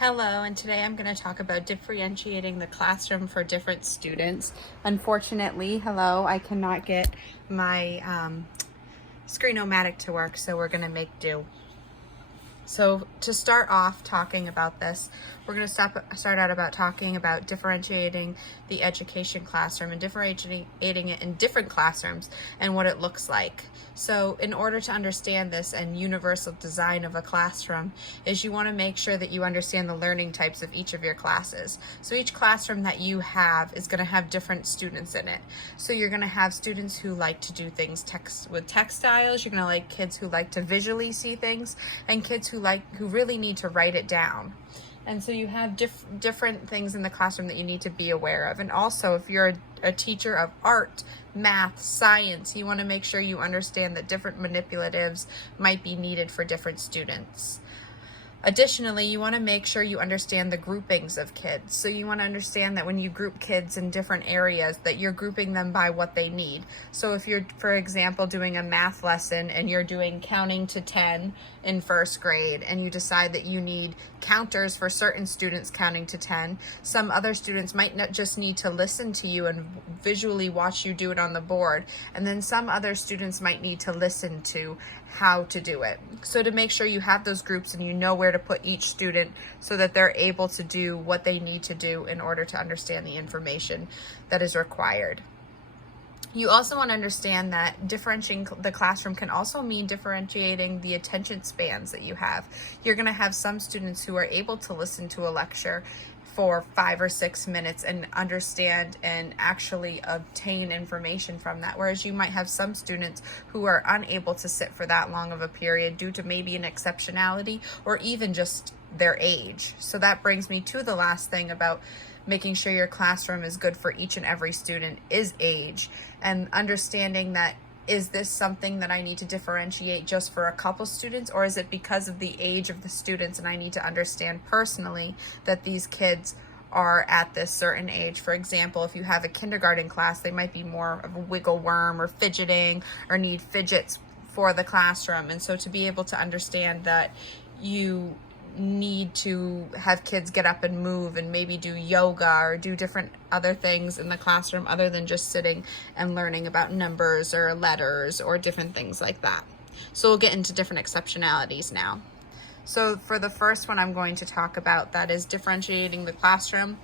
Hello, and today I'm going to talk about differentiating the classroom for different students. Unfortunately, hello, I cannot get my Screen-O-Matic to work, so we're going to make do. So to start off talking about this, we're going to start out about talking about differentiating the education classroom and differentiating it in different classrooms and what it looks like. So in order to understand this and universal design of a classroom is you want to make sure that you understand the learning types of each of your classes. So each classroom that you have is going to have different students in it. So you're going to have students who like to do things with textiles, you're going to like kids who like to visually see things, and kids who really need to write it down. And so you have different things in the classroom that you need to be aware of. And also, if you're a teacher of art, math, science, you want to make sure you understand that different manipulatives might be needed for different students. Additionally, you want to make sure you understand the groupings of kids. So you want to understand that when you group kids in different areas, that you're grouping them by what they need. So if you're, for example, doing a math lesson and you're doing counting to 10 in first grade, and you decide that you need counters for certain students counting to 10, some other students might not just need to listen to you and visually watch you do it on the board, and then some other students might need to listen to how to do it. So to make sure you have those groups and you know where to put each student so that they're able to do what they need to do in order to understand the information that is required. You also want to understand that differentiating the classroom can also mean differentiating the attention spans that you have. You're going to have some students who are able to listen to a lecture for 5 or 6 minutes and understand and actually obtain information from that, whereas you might have some students who are unable to sit for that long of a period due to maybe an exceptionality or even just their age. So that brings me to the last thing about making sure your classroom is good for each and every student is age, and understanding that, is this something that I need to differentiate just for a couple students, or is it because of the age of the students and I need to understand personally that these kids are at this certain age? For example, if you have a kindergarten class, they might be more of a wiggle worm or fidgeting or need fidgets for the classroom. And so to be able to understand that you need to have kids get up and move and maybe do yoga or do different other things in the classroom other than just sitting and learning about numbers or letters or different things like that. So we'll get into different exceptionalities now. So for the first one I'm going to talk about, that is differentiating the classroom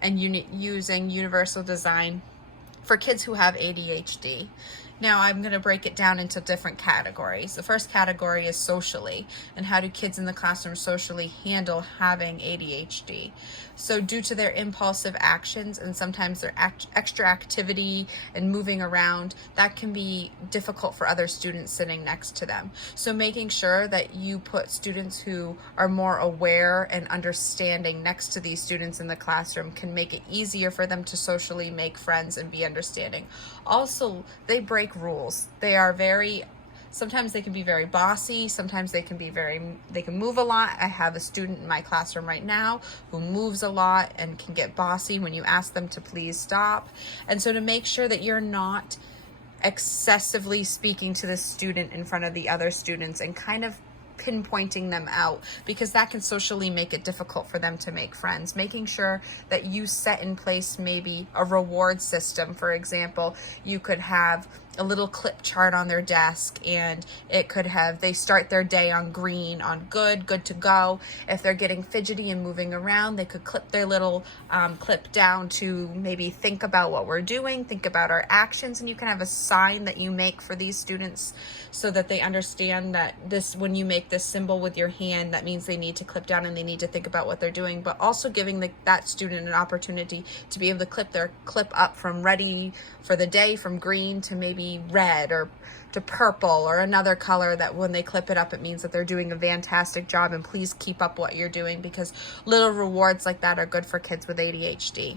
and using universal design for kids who have ADHD. Now I'm going to break it down into different categories. The first category is socially, and how do kids in the classroom socially handle having ADHD. So due to their impulsive actions and sometimes their extra activity and moving around, that can be difficult for other students sitting next to them. So making sure that you put students who are more aware and understanding next to these students in the classroom can make it easier for them to socially make friends and be understanding. Also, they break rules. Sometimes they can be very bossy, sometimes they can move a lot. I have a student in my classroom right now who moves a lot and can get bossy when you ask them to please stop. And so to make sure that you're not excessively speaking to the student in front of the other students and kind of pinpointing them out, because that can socially make it difficult for them to make friends. Making sure that you set in place maybe a reward system. For example, you could have a little clip chart on their desk, and it could have, they start their day on green, on good to go. If they're getting fidgety and moving around, they could clip their little clip down to maybe think about what we're doing, think about our actions, and you can have a sign that you make for these students so that they understand that when you make this symbol with your hand, that means they need to clip down and they need to think about what they're doing, but also giving that student an opportunity to be able to clip their clip up from ready for the day, from green to maybe red or to purple or another color, that when they clip it up, it means that they're doing a fantastic job, and please keep up what you're doing, because little rewards like that are good for kids with ADHD.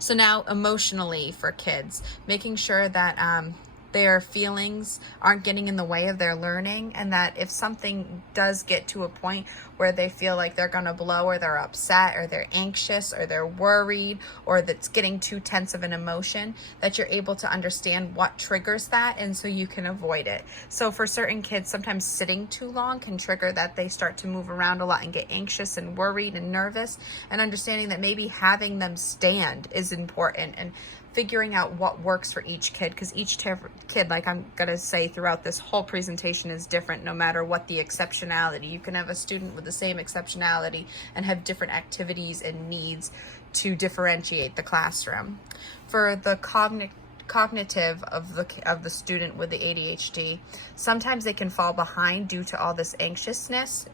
So now emotionally for kids, making sure that their feelings aren't getting in the way of their learning, and that if something does get to a point where they feel like they're gonna blow, or they're upset, or they're anxious, or they're worried, or that's getting too tense of an emotion, that you're able to understand what triggers that, and so you can avoid it. So for certain kids, sometimes sitting too long can trigger that they start to move around a lot and get anxious and worried and nervous, and understanding that maybe having them stand is important, and figuring out what works for each kid, because each kid, like I'm gonna say throughout this whole presentation, is different no matter what the exceptionality. You can have a student with the same exceptionality and have different activities and needs to differentiate the classroom. For the cognitive of the student with the ADHD, sometimes they can fall behind due to all this anxiousness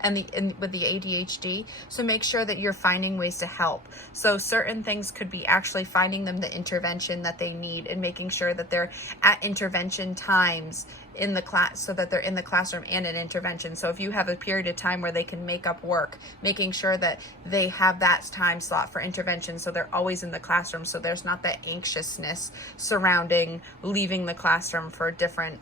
and with the ADHD. So make sure that you're finding ways to help. So certain things could be actually finding them the intervention that they need, and making sure that they're at intervention times in the class, so that they're in the classroom and in intervention. So if you have a period of time where they can make up work, making sure that they have that time slot for intervention, so they're always in the classroom, so there's not that anxiousness surrounding leaving the classroom for different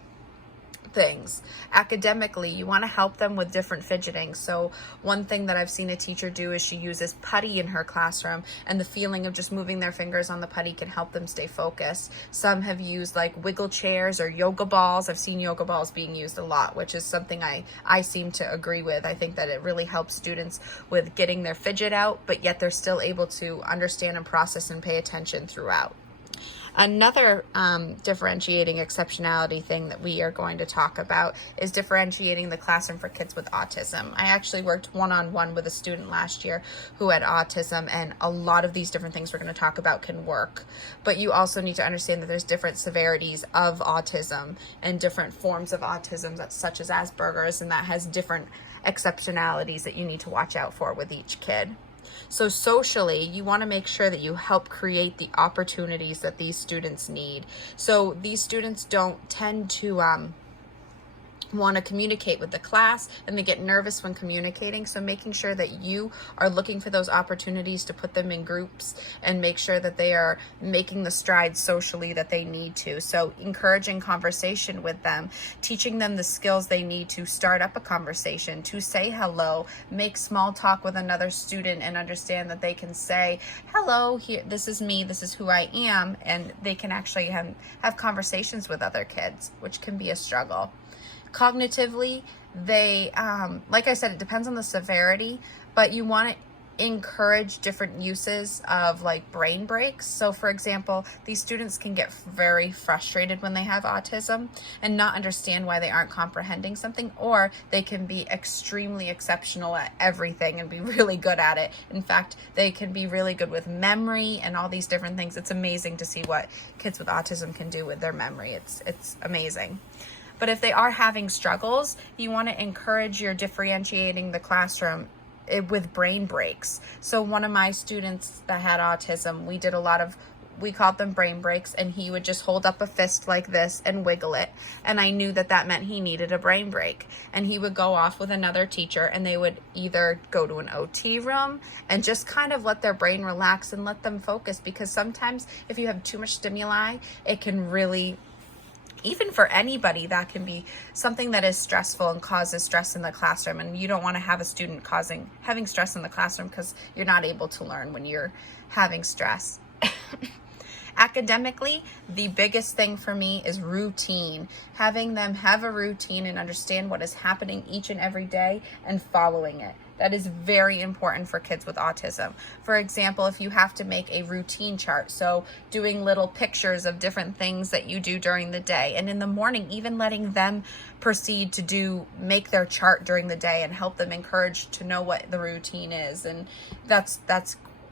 things. Academically, you want to help them with different fidgeting. So one thing that I've seen a teacher do is she uses putty in her classroom, and the feeling of just moving their fingers on the putty can help them stay focused. Some have used like wiggle chairs or yoga balls. I've seen yoga balls being used a lot, which is something I seem to agree with. I think that it really helps students with getting their fidget out, but yet they're still able to understand and process and pay attention throughout. Another differentiating exceptionality thing that we are going to talk about is differentiating the classroom for kids with autism. I actually worked one-on-one with a student last year who had autism, and a lot of these different things we're going to talk about can work. But you also need to understand that there's different severities of autism and different forms of autism, that's such as Asperger's, and that has different exceptionalities that you need to watch out for with each kid. So socially, you want to make sure that you help create the opportunities that these students need. So these students don't tend to want to communicate with the class, and they get nervous when communicating. So making sure that you are looking for those opportunities to put them in groups and make sure that they are making the strides socially that they need to. So encouraging conversation with them, teaching them the skills they need to start up a conversation, to say hello, make small talk with another student, and understand that they can say, hello, here, this is me, this is who I am, and they can actually have conversations with other kids, which can be a struggle. Cognitively, they, like I said, it depends on the severity, but you want to encourage different uses of like brain breaks. So for example, these students can get very frustrated when they have autism and not understand why they aren't comprehending something, or they can be extremely exceptional at everything and be really good at it. In fact, they can be really good with memory and all these different things. It's amazing to see what kids with autism can do with their memory. It's amazing. But if they are having struggles, you want to encourage your differentiating the classroom with brain breaks. So one of my students that had autism, we called them brain breaks, and he would just hold up a fist like this and wiggle it. And I knew that meant he needed a brain break. And he would go off with another teacher, and they would either go to an OT room and just kind of let their brain relax and let them focus. Because sometimes if you have too much stimuli, it can really, even for anybody, that can be something that is stressful and causes stress in the classroom. And you don't want to have a student having stress in the classroom, because you're not able to learn when you're having stress. Academically, the biggest thing for me is routine. Having them have a routine and understand what is happening each and every day and following it. That is very important for kids with autism. For example, if you have to make a routine chart, so doing little pictures of different things that you do during the day, and in the morning, even letting them proceed to make their chart during the day and help them encourage to know what the routine is. And that's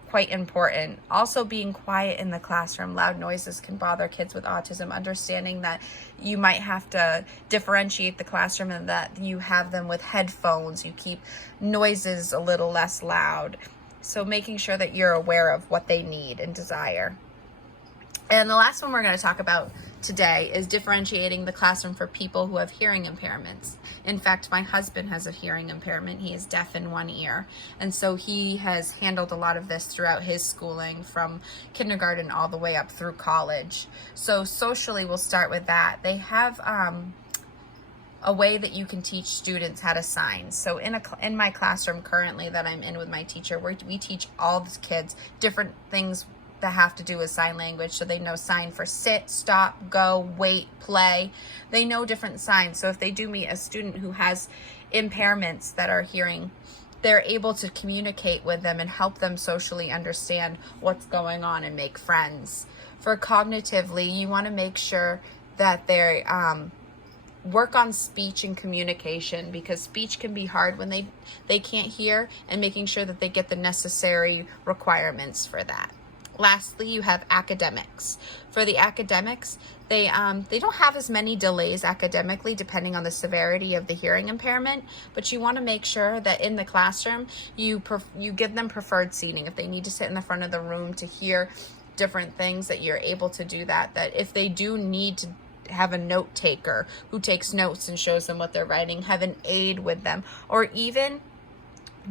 quite important. Also being quiet in the classroom. Loud noises can bother kids with autism. Understanding that you might have to differentiate the classroom and that you have them with headphones. You keep noises a little less loud. So making sure that you're aware of what they need and desire. And the last one we're going to talk about today is differentiating the classroom for people who have hearing impairments. In fact, my husband has a hearing impairment. He is deaf in one ear. And so he has handled a lot of this throughout his schooling, from kindergarten all the way up through college. So socially, we'll start with that. They have a way that you can teach students how to sign. So in my classroom currently that I'm in with my teacher, we teach all the kids different things that have to do with sign language. So they know sign for sit, stop, go, wait, play. They know different signs. So if they do meet a student who has impairments that are hearing, they're able to communicate with them and help them socially understand what's going on and make friends. For cognitively, you want to make sure that they work on speech and communication, because speech can be hard when they can't hear, and making sure that they get the necessary requirements for that. Lastly, you have academics. For the academics, they don't have as many delays academically depending on the severity of the hearing impairment, but you want to make sure that in the classroom you give them preferred seating. If they need to sit in the front of the room to hear different things, that you're able to do that. That if they do need to have a note taker who takes notes and shows them what they're writing, have an aide with them, or even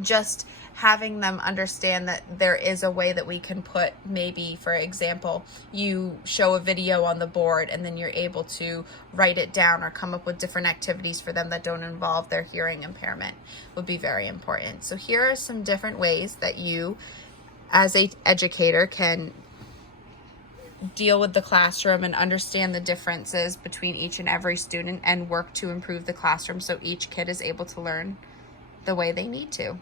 just having them understand that there is a way that we can put, maybe, for example, you show a video on the board and then you're able to write it down or come up with different activities for them that don't involve their hearing impairment, would be very important. So here are some different ways that you, as an educator, can deal with the classroom and understand the differences between each and every student and work to improve the classroom so each kid is able to learn the way they need to.